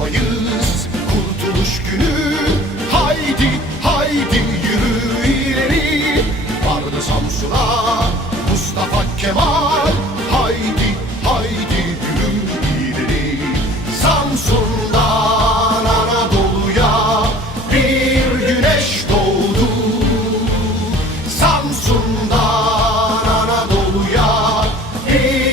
unutmayız Kurtuluş günü. Haydi haydi yürü ileri. Vardı Samsun'a Mustafa Kemal. Haydi haydi yürü ileri. Samsun'dan Anadolu'ya Bir güneş doğdu. Samsun'dan Anadolu'ya Bir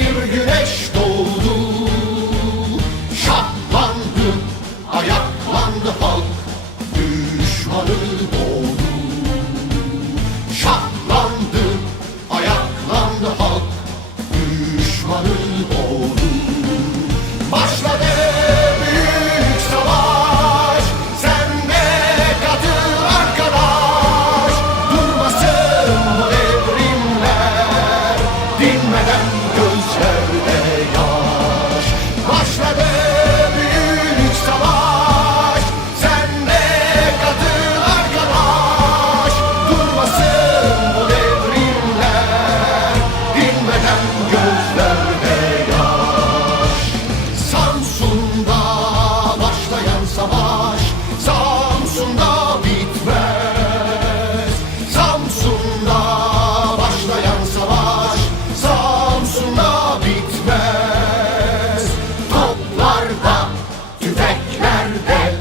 beats now.